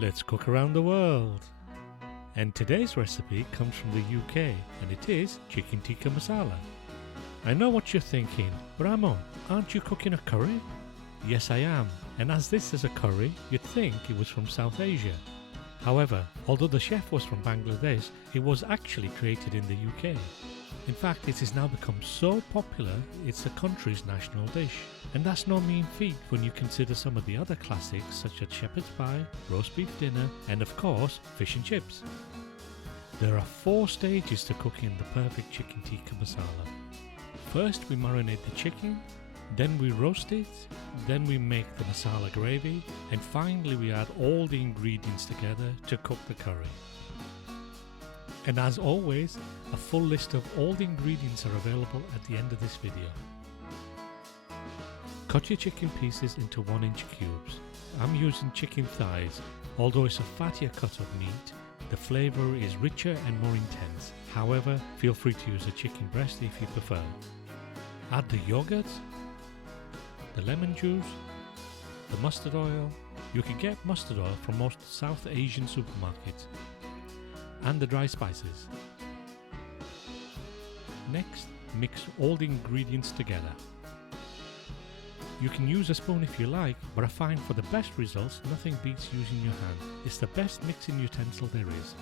Let's cook around the world. And today's recipe comes from the UK and it is Chicken Tikka Masala. I know what you're thinking, Ramo, aren't you cooking a curry? Yes, I am, and as this is a curry, you'd think it was from South Asia. However, although the chef was from Bangladesh, it was actually created in the UK. In fact, it has now become so popular, it's the country's national dish. And that's no mean feat when you consider some of the other classics such as shepherd's pie, roast beef dinner, and of course, fish and chips. There are 4 stages to cooking the perfect chicken tikka masala. First, we marinate the chicken, then we roast it, then we make the masala gravy, and finally we add all the ingredients together to cook the curry. And as always, a full list of all the ingredients are available at the end of this video. Cut your chicken pieces into 1-inch cubes. I'm using chicken thighs. Although it's a fattier cut of meat, the flavour is richer and more intense. However, feel free to use a chicken breast if you prefer. Add the yogurt, the lemon juice, the mustard oil. You can get mustard oil from most South Asian supermarkets. And the dry spices. Next, mix all the ingredients together. You can use a spoon if you like, but I find for the best results, nothing beats using your hand. It's the best mixing utensil there is.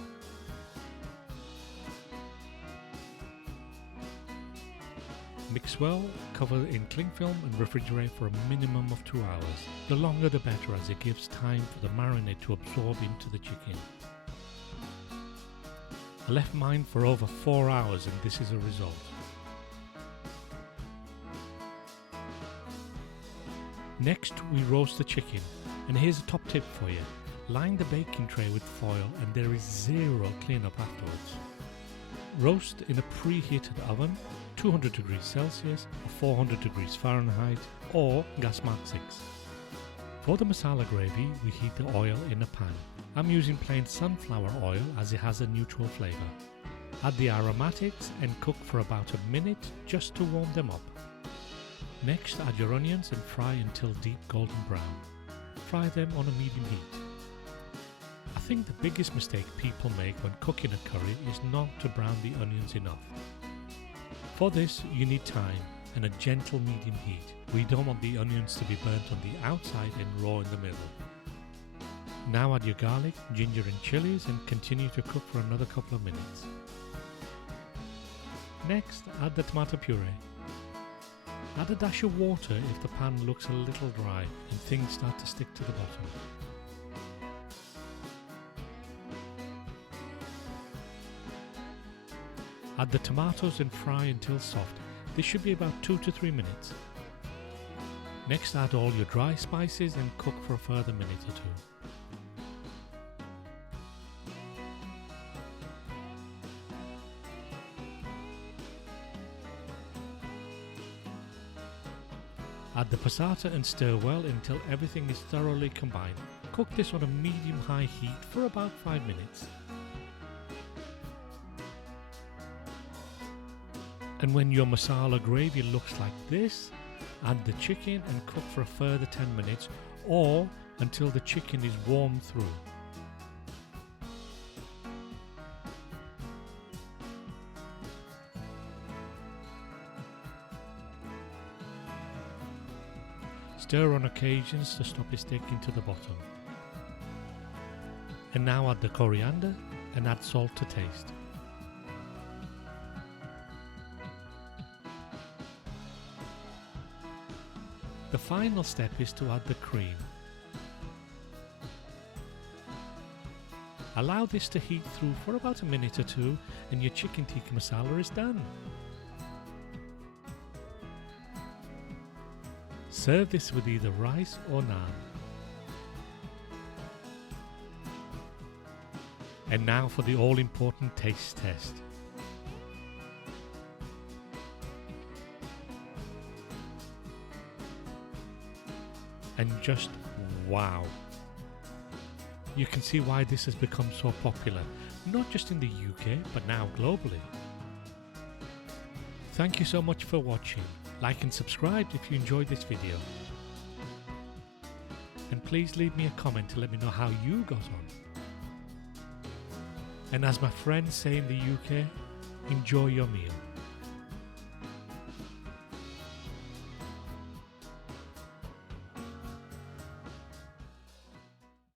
Mix well, cover in cling film and refrigerate for a minimum of 2 hours. The longer the better, as it gives time for the marinade to absorb into the chicken. I left mine for over 4 hours and this is a result. Next, we roast the chicken, and here's a top tip for you. Line the baking tray with foil and there is zero cleanup afterwards. Roast in a preheated oven, 200 degrees Celsius or 400 degrees Fahrenheit or gas mark 6. For the masala gravy, we heat the oil in a pan. I'm using plain sunflower oil as it has a neutral flavour. Add the aromatics and cook for about a minute just to warm them up. Next, add your onions and fry until deep golden brown. Fry them on a medium heat. I think the biggest mistake people make when cooking a curry is not to brown the onions enough. For this, you need time and a gentle medium heat. We don't want the onions to be burnt on the outside and raw in the middle. Now add your garlic, ginger and chilies and continue to cook for another couple of minutes. Next, add the tomato puree. Add a dash of water if the pan looks a little dry and things start to stick to the bottom. Add the tomatoes and fry until soft. This should be about 2 to 3 minutes. Next, add all your dry spices and cook for a further minute or 2. Add the passata and stir well until everything is thoroughly combined. Cook this on a medium-high heat for about 5 minutes. And when your masala gravy looks like this, add the chicken and cook for a further 10 minutes or until the chicken is warmed through. Stir on occasions to stop it sticking to the bottom. And now add the coriander and add salt to taste. The final step is to add the cream. Allow this to heat through for about a minute or 2 and your chicken tikka masala is done. Serve this with either rice or naan. And now for the all-important taste test. And just wow! You can see why this has become so popular, not just in the UK but now globally. Thank you so much for watching. Like and subscribe if you enjoyed this video. and please leave me a comment to let me know how you got on. And as my friends say in the UK, enjoy your meal.